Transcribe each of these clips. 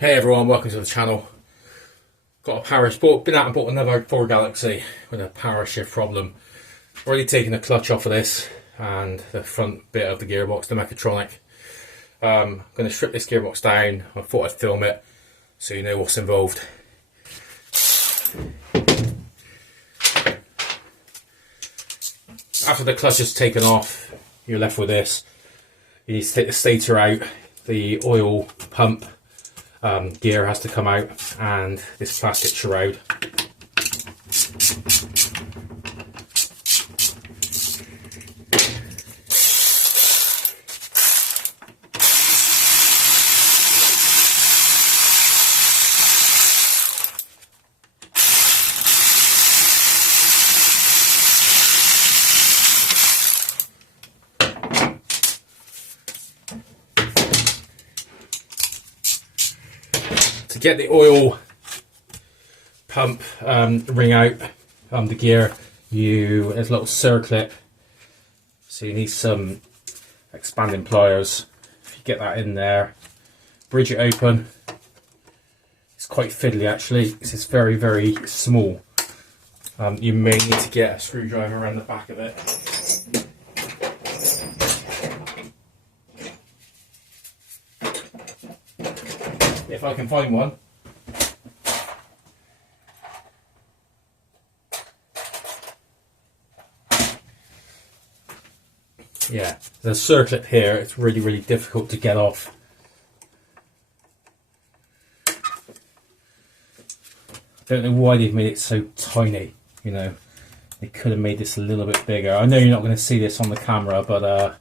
Hey everyone, welcome to the channel. Got a been out and bought another Ford Galaxy with a power shift problem. Already taken the clutch off of this and the front bit of the gearbox, the mechatronic. I'm going to strip this gearbox down. I thought I'd film it so you know what's involved. After the clutch is taken off, you're left with this. You need to take the stator out, the oil pump gear has to come out, and this plastic shroud. To get the oil pump ring out the gear, there's a little circlip, so you need some expanding pliers. If you get that in there, bridge it open. It's quite fiddly actually, because it's very, very small. You may need to get a screwdriver around the back of it. If I can find one. Yeah, there's a circlip here, it's really, really difficult to get off. I don't know why they've made it so tiny, you know. They could have made this a little bit bigger. I know you're not going to see this on the camera, but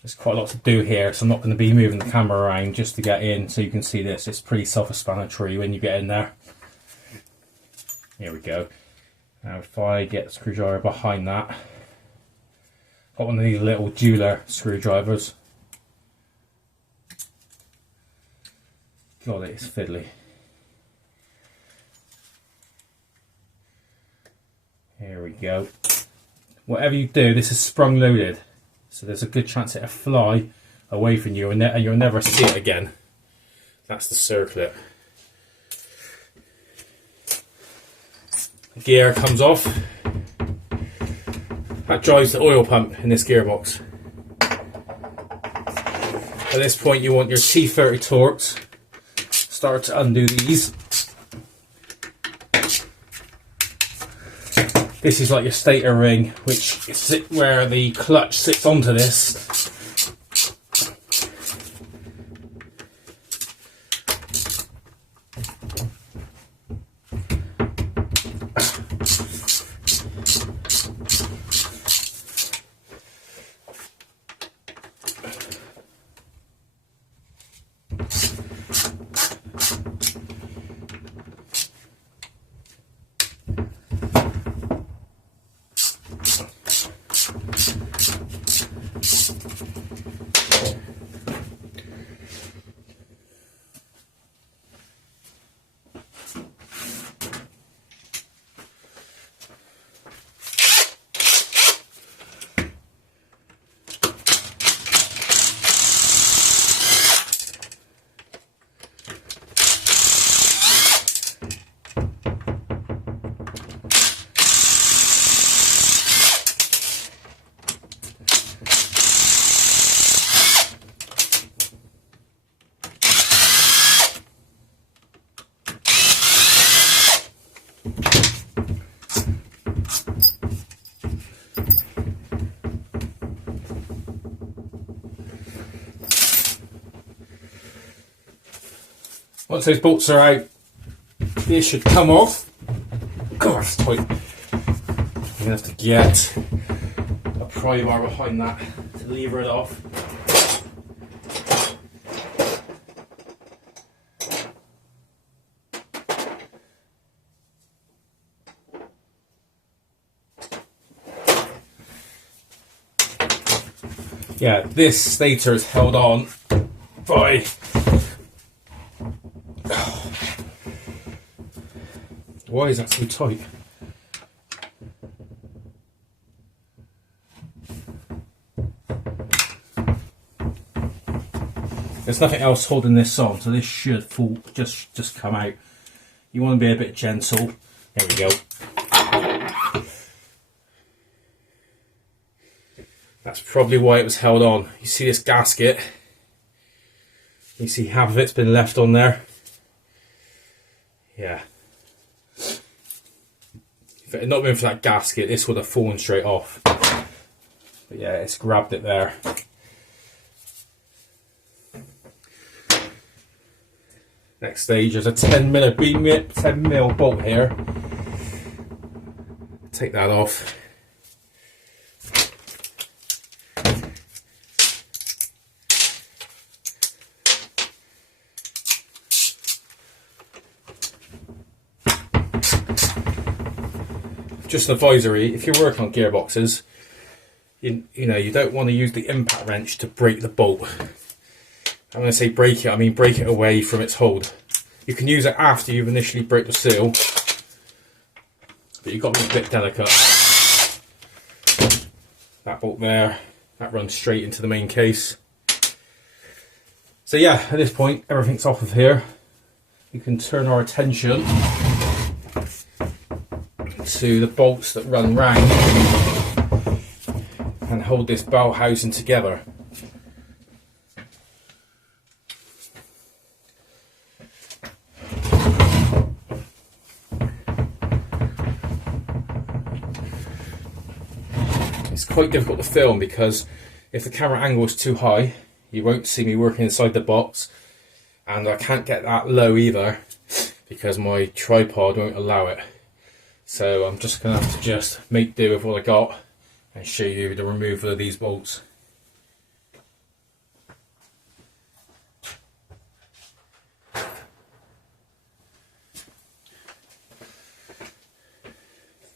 there's quite a lot to do here, so I'm not going to be moving the camera around just to get in so you can see this. It's pretty self-explanatory when you get in there. Here we go. Now if I get the screwdriver behind that, got one of these little jeweler screwdrivers. God, it's fiddly. Here we go. Whatever you do, this is sprung loaded, so there's a good chance it'll fly away from you and you'll never see it again. That's the circlip. The gear comes off. That drives the oil pump in this gearbox. At this point you want your T30 Torx. Start to undo these. This is like your stator ring, which is where the clutch sits onto this. Once those bolts are out, this should come off. God, it's tight. You're going to have to get a pry bar behind that to lever it off. Yeah, this stator is held on by why is that so tight? There's nothing else holding this on, so this should fall, just come out. You want to be a bit gentle. There we go. That's probably why it was held on. You see this gasket? You see half of it's been left on there. Yeah. If it had not been for that gasket, this would have fallen straight off. But yeah, it's grabbed it there. Next stage is a 10mm bolt here. Take that off. Just an advisory, if you're working on gearboxes, you know, you don't want to use the impact wrench to break the bolt. I'm going to say break it, I mean break it away from its hold. You can use it after you've initially broke the seal, but you've got to be a bit delicate. That bolt there, that runs straight into the main case. So yeah, at this point, everything's off of here. We can turn our attention to the bolts that run round and hold this bell housing together. It's quite difficult to film because if the camera angle is too high, you won't see me working inside the box, and I can't get that low either because my tripod won't allow it. So I'm just going to have to just make do with what I got and show you the removal of these bolts.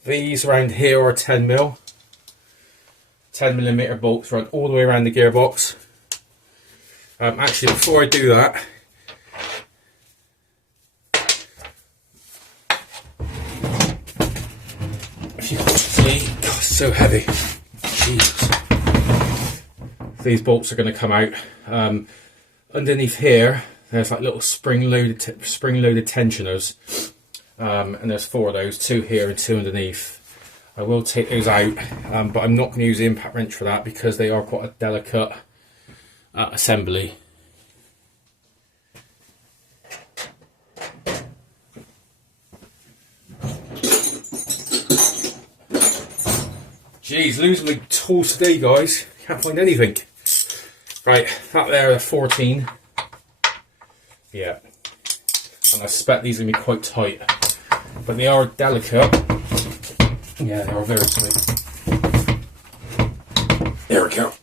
These around here are 10mm. 10mm bolts run all the way around the gearbox. Actually, before I do that, if you can see, God, it's so heavy. Jesus. These bolts are going to come out. Underneath here, there's like little spring-loaded tensioners, and there's 4 of those, 2 here and 2 underneath. I will take those out, but I'm not going to use the impact wrench for that because they are quite a delicate assembly. Jeez, losing my tools today, guys. Can't find anything. Right, that there are 14. Yeah, and I suspect these are going to be quite tight, but they are delicate. Yeah, they are very tight. There we go.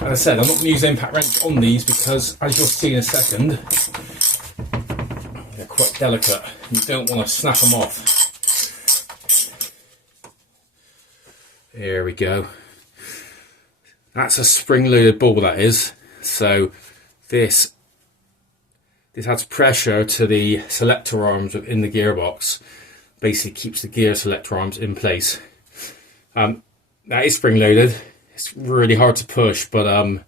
As I said, I'm not going to use the impact wrench on these because, as you'll see in a second, they're quite delicate. You don't want to snap them off. There we go. That's a spring-loaded ball, that is. So this adds pressure to the selector arms within the gearbox. Basically keeps the gear selector arms in place. That is spring-loaded. It's really hard to push, but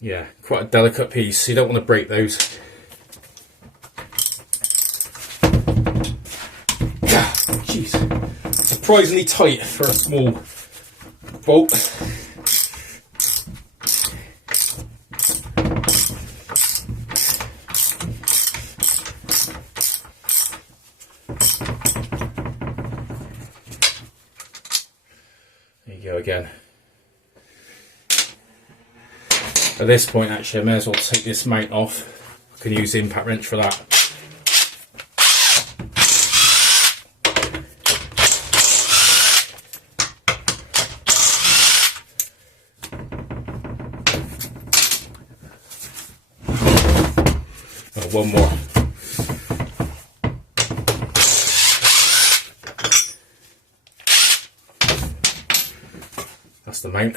yeah, quite a delicate piece, so you don't want to break those. Jeez, surprisingly tight for a small bolt. There you go again. At this point, actually, I may as well take this mount off. I can use the impact wrench for that. Oh, one more. That's the mount.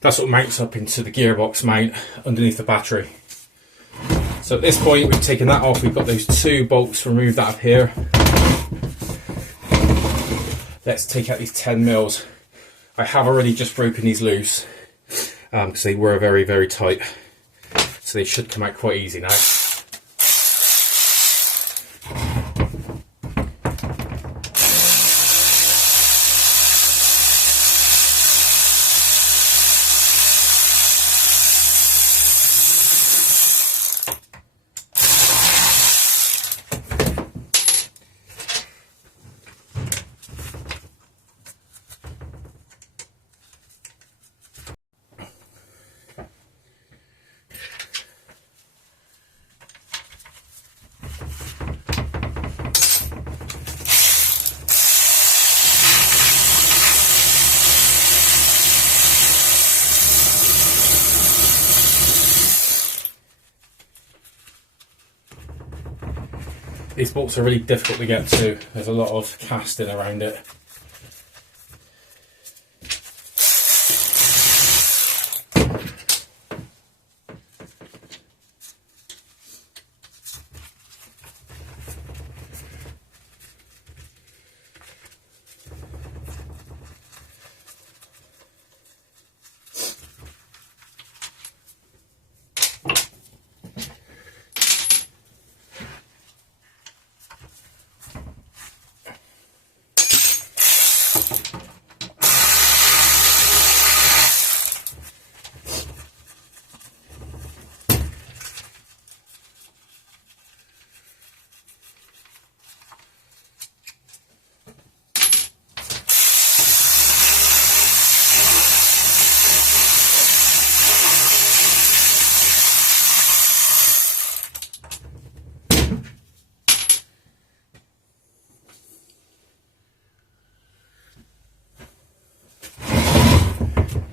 That's what mounts up into the gearbox mount underneath the battery. So at this point, we've taken that off. We've got those 2 bolts removed out of here. let's take out these 10 mils. I have already just broken these loose because they were very, very tight. So they should come out quite easy now. These bolts are really difficult to get to. There's a lot of casting around it.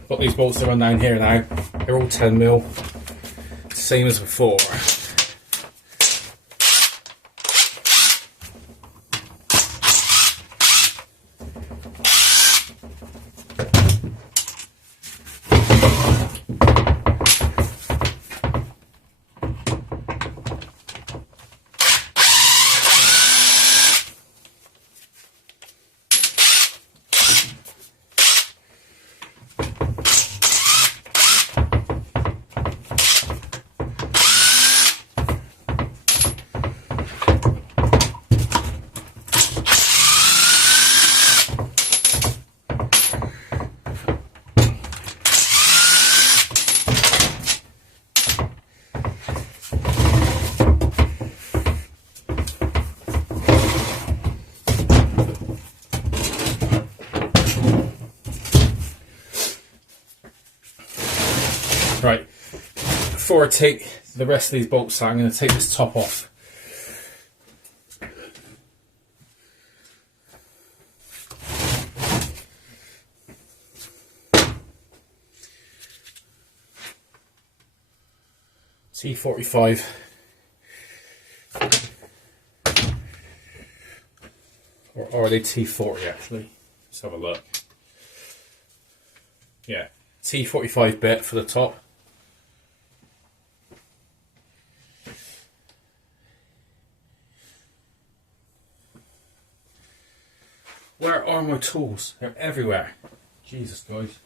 Got these bolts that run down here now. They're all 10 mil, same as before. Right, before I take the rest of these bolts out, I'm going to take this top off. T45. Or are they T40 actually? Let's have a look. Yeah, T45 bit for the top. Where are my tools? They're everywhere. Jesus, guys.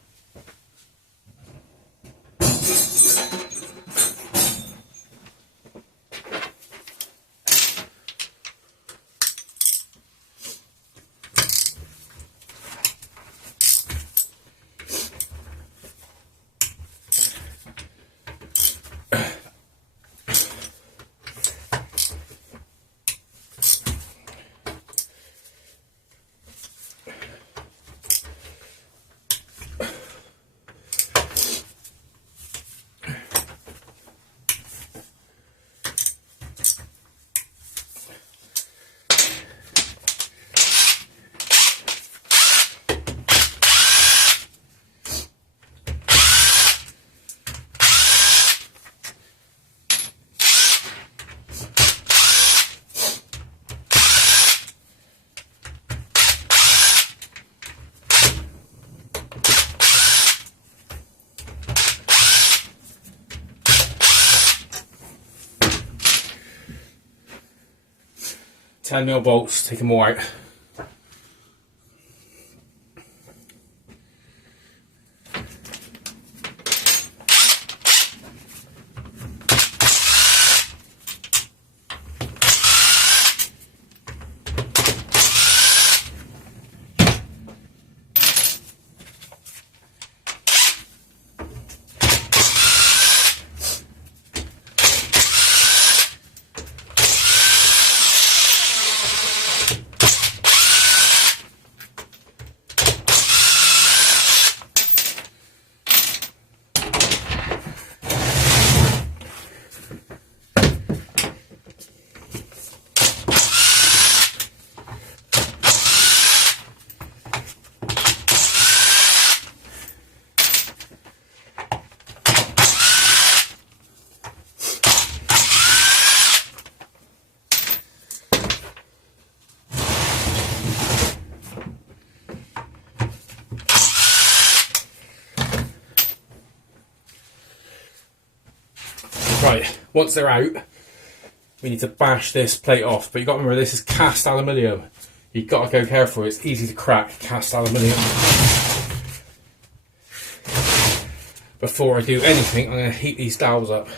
Ten mil bolts, take them all out. Right, once they're out, we need to bash this plate off, but you've got to remember this is cast aluminium. You've got to go careful, it's easy to crack cast aluminium. Before I do anything, I'm going to heat these dowels up.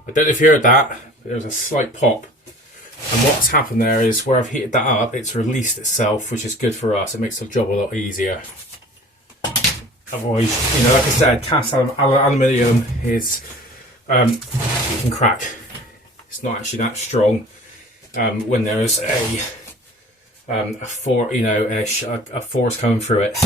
I don't know if you heard that, but there was a slight pop. And what's happened there is where I've heated that up, it's released itself, which is good for us. It makes the job a lot easier. Otherwise, you know, like I said, cast aluminium is, you can crack. It's not actually that strong when there is a force coming through it.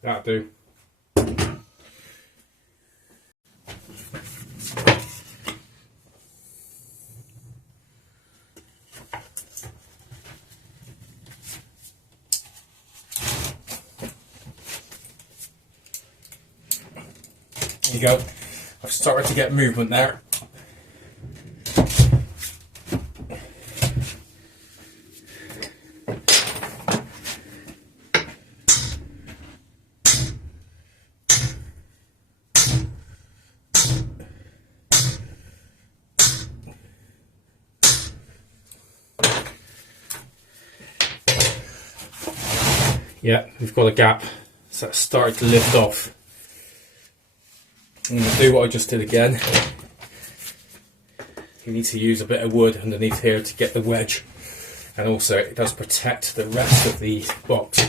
That'll do. There you go. I've started to get movement there. Yeah, we've got a gap, so it's started to lift off. I'm going to do what I just did again. You need to use a bit of wood underneath here to get the wedge, and also it does protect the rest of the box.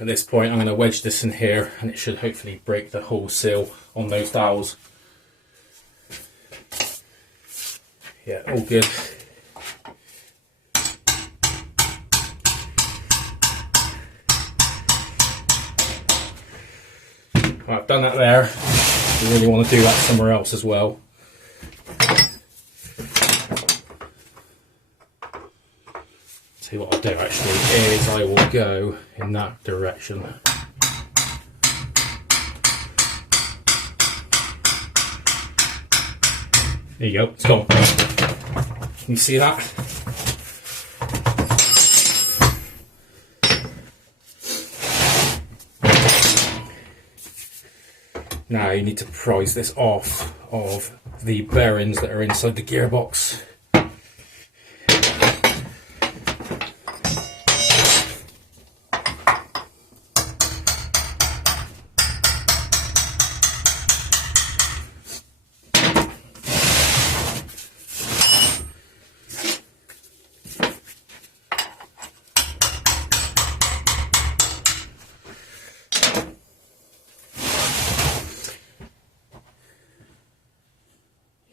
At this point, I'm going to wedge this in here, and it should hopefully break the whole seal on those dowels. Yeah, all good. Right, I've done that there. You really want to do that somewhere else as well. See what I'll do actually is I will go in that direction. There you go, it's gone. Can you see that? Now you need to prise this off of the bearings that are inside the gearbox.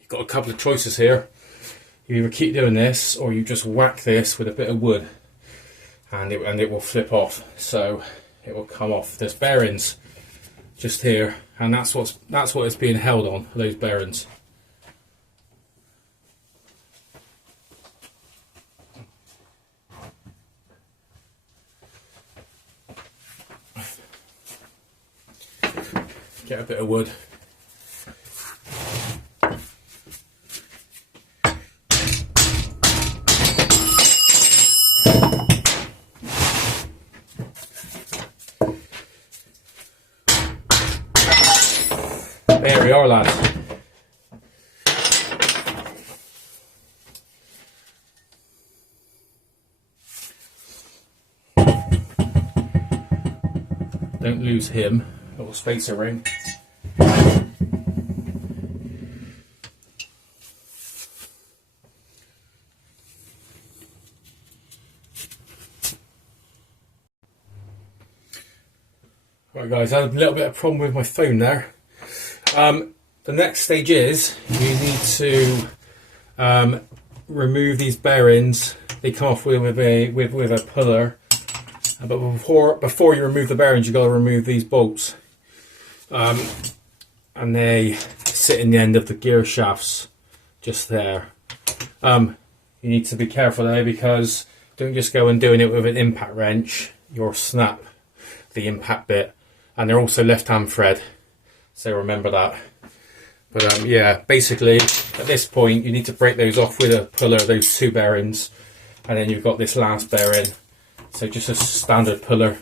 Got a couple of choices here. You either keep doing this, or you just whack this with a bit of wood, and it will flip off. So it will come off. There's bearings just here, and that's what is being held on. Those bearings. Get a bit of wood. are, lads. Don't lose him. Little spacer ring. Right guys, I had a little bit of a problem with my phone there. The next stage is you need to remove these bearings. They come off with a puller, but before you remove the bearings, you got to remove these bolts, and they sit in the end of the gear shafts, just there. You need to be careful there, because don't just go and doing it with an impact wrench. You'll snap the impact bit. And they're also left-hand thread, so remember that. But yeah, basically at this point you need to break those off with a puller, those two bearings, and then you've got this last bearing. So just a standard puller.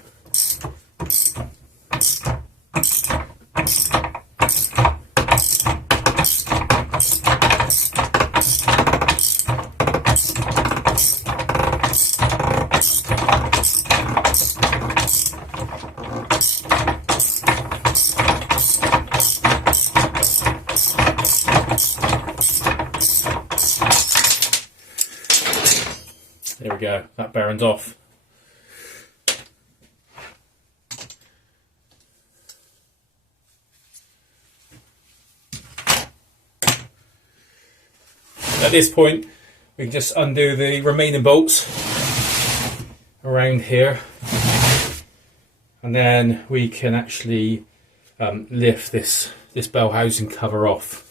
There we go, that bearing's off. At this point, we can just undo the remaining bolts around here, and then we can actually lift this bell housing cover off.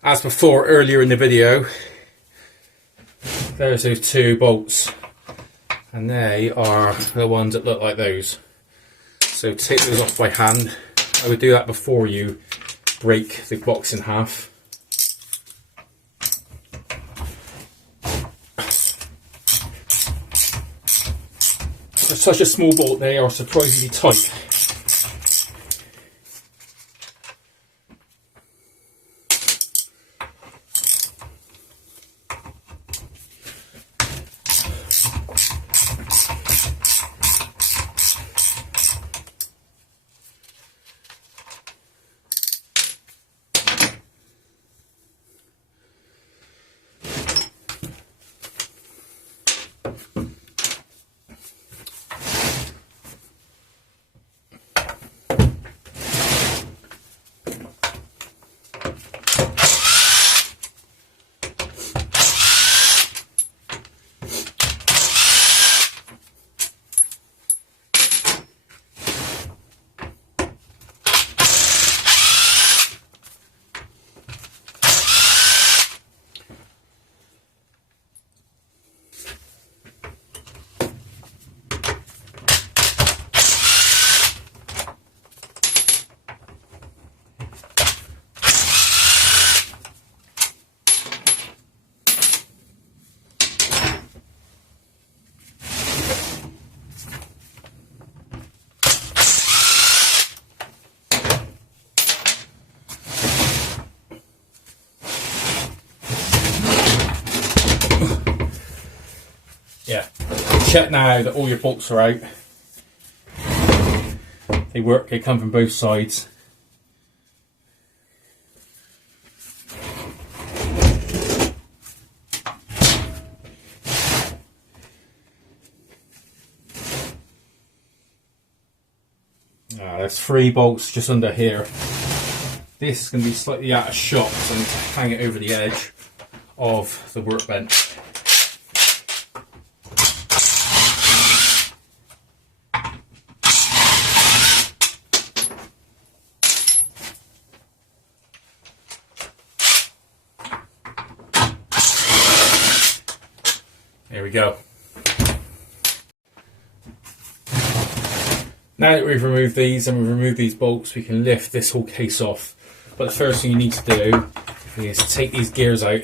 As before, earlier in the video, there's those two bolts, and they are the ones that look like those. So take those off by hand. I would do that before you break the box in half. For such a small bolt, they are surprisingly tight. Yeah, check now that all your bolts are out. They work, they come from both sides. There's 3 bolts just under here. This is going to be slightly out of shot, so I need to hang it over the edge of the workbench. There we go. Now that we've removed these and we've removed these bolts, we can lift this whole case off. But the first thing you need to do is take these gears out.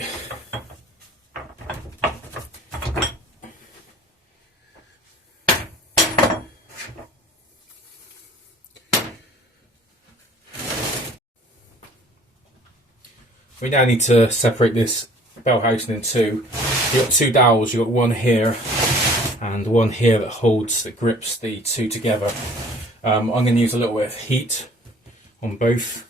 We now need to separate this bell housing in two. You've got two dowels, you've got one here and one here that grips the two together. I'm going to use a little bit of heat on both,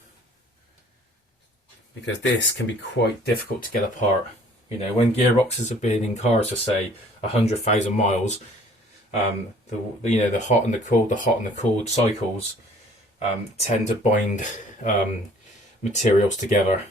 because this can be quite difficult to get apart. You know, when gearboxes have been in cars for say 100,000 miles, the hot and the cold cycles tend to bind materials together.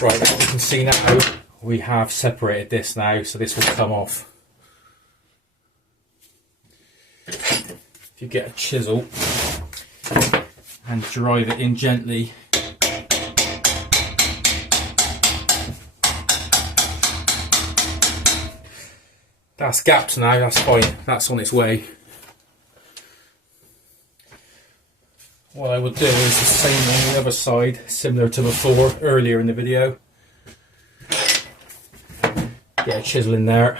Right, as you can see now, we have separated this now, so this will come off. If you get a chisel and drive it in gently, that's gapped now, that's fine, that's on its way. What I would do is the same on the other side, similar to before, earlier in the video. Get a chisel in there.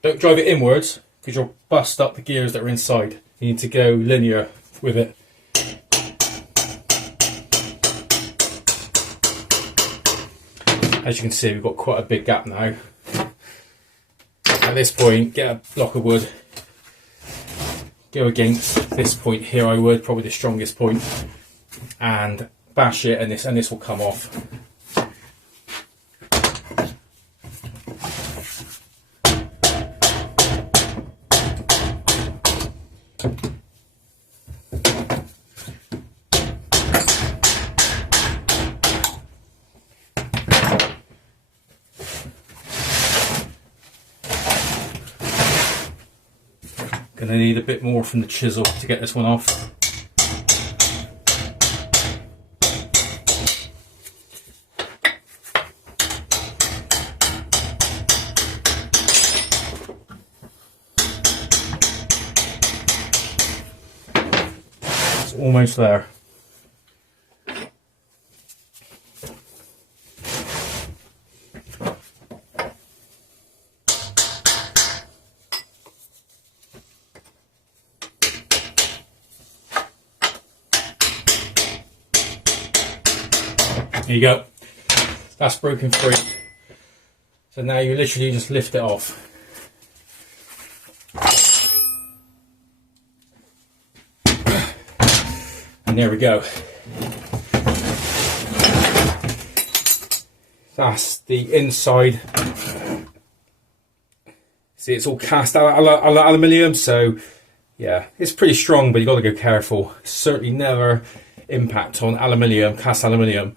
Don't drive it inwards, because you'll bust up the gears that are inside. You need to go linear with it. As you can see, we've got quite a big gap now. At this point, get a block of wood, go against this point here, I would, probably the strongest point, and bash it, and this will come off. Going to need a bit more from the chisel to get this one off. It's almost there. There you go, that's broken free. So now you literally just lift it off. And there we go. That's the inside. See, it's all cast aluminium, so Yeah, it's pretty strong, but you got to go careful. Certainly never impact on aluminium, cast aluminium,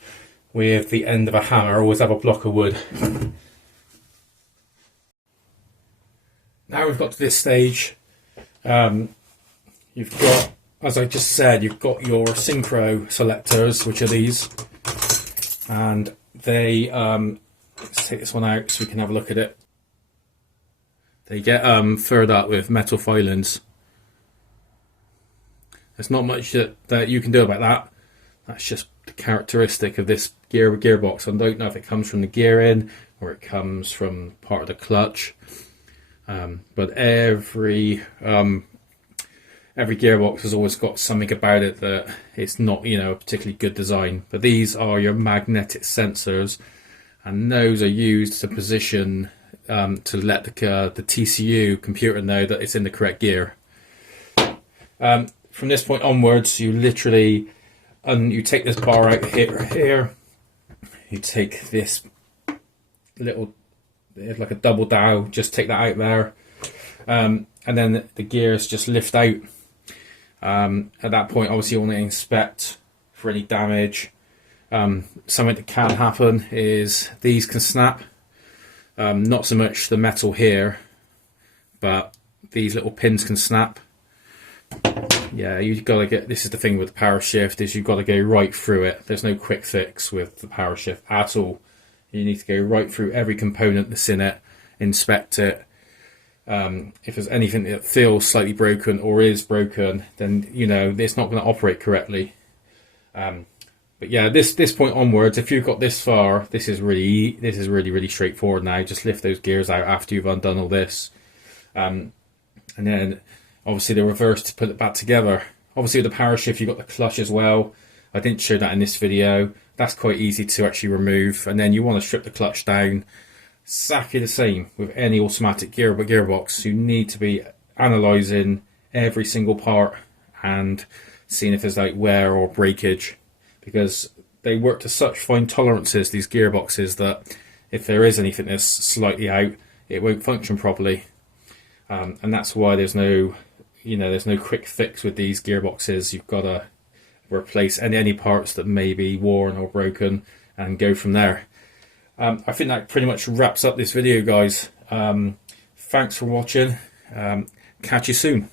with the end of a hammer. Always have a block of wood. Now we've got to this stage. You've got, as I just said, you've got your synchro selectors, which are these, and they, let's take this one out so we can have a look at it. They get furred up with metal filings. There's not much that you can do about that. That's just the characteristic of this gearbox. I don't know if it comes from the gearing or it comes from part of the clutch. But every gearbox has always got something about it that it's not, you know, a particularly good design. But these are your magnetic sensors, and those are used to position to let the TCU computer know that it's in the correct gear. From this point onwards, you literally you take this bar out here. You take this little, like a double dowel, just take that out there, and then the gears just lift out. At that point, obviously you want to inspect for any damage. Something that can happen is these can snap. Not so much the metal here, but these little pins can snap. Yeah, you've got to get, this is the thing with the Powershift, is you've got to go right through it. There's no quick fix with the Powershift at all. You need to go right through every component that's in it, inspect it. If there's anything that feels slightly broken or is broken, then you know it's not going to operate correctly. But yeah, this point onwards, if you've got this far, this is really straightforward now. Just lift those gears out after you've undone all this, and then obviously the reverse to put it back together. Obviously with the Powershift, you've got the clutch as well. I didn't show that in this video. That's quite easy to actually remove, and then you want to strip the clutch down. Exactly the same with any automatic gearbox. You need to be analysing every single part and seeing if there's like wear or breakage, because they work to such fine tolerances, these gearboxes, that if there is anything that's slightly out, it won't function properly. And that's why there's no quick fix with these gearboxes. You've got to replace any parts that may be worn or broken and go from there. I think that pretty much wraps up this video, guys. Thanks for watching. Catch you soon.